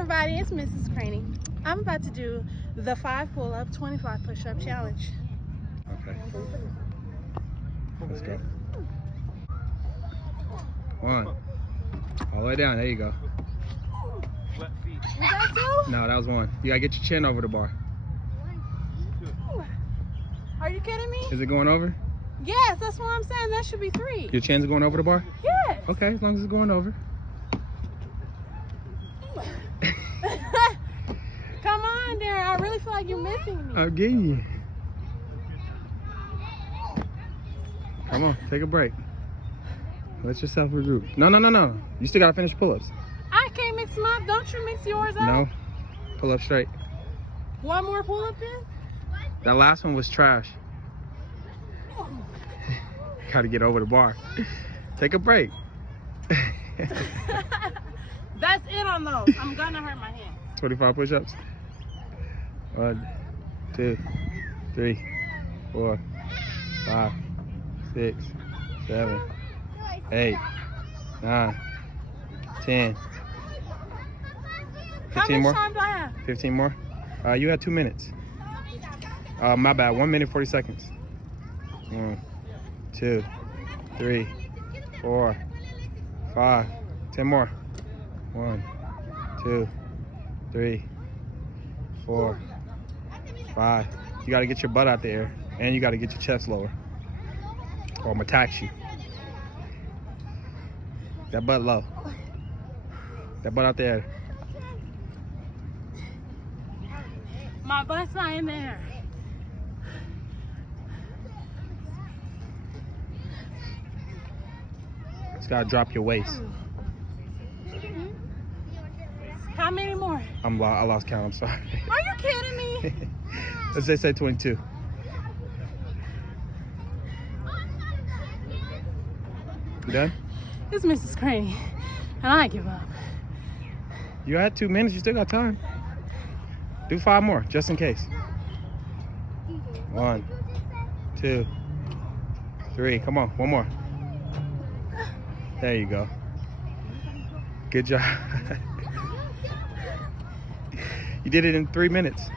everybody, it's Mrs. Craney. I'm about to do the 5 pull-up, 25 push-up challenge. Okay. Let's go. 1. All the way down. There you go. Was that 2? No, that was 1. You gotta get your chin over the bar. Are you kidding me? Is it going over? Yes, that's what I'm saying. That should be 3. Your chin's going over the bar? Yes. Okay, as long as it's going over. Come on, Darren. I really feel like you're missing me. I'll get you. Come on, take a break. Let yourself regroup. No. You still gotta finish pull-ups. I can't mix them up. Don't you mix yours up? No. Pull up straight. 1 more pull-up then? That last one was trash. Gotta get over the bar. Take a break. That's it on those. I'm gonna hurt my hands. 25 push-ups. 1, 2, 3, 4, 5, 6, 7, 8, 9, 10. How 15 much more? time do I have? 15 more? You had 2 minutes. My bad. 1 minute, 40 seconds. 1, 2, 3, 4, 5. 10 more. 1, 2, 3, 4, 5. You gotta get your butt out the air, and you gotta get your chest lower, or I'm gonna tax you. That butt low. That butt out the air. My butt's not in there. Just gotta drop your waist. How many more? I lost count. I'm sorry. Are you kidding me? Let's say 22. You done? It's Mrs. Craney, and I give up. You had 2 minutes. You still got time. Do 5 more, just in case. 1, 2, 3. Come on, 1 more. There you go. Good job. You did it in 3 minutes.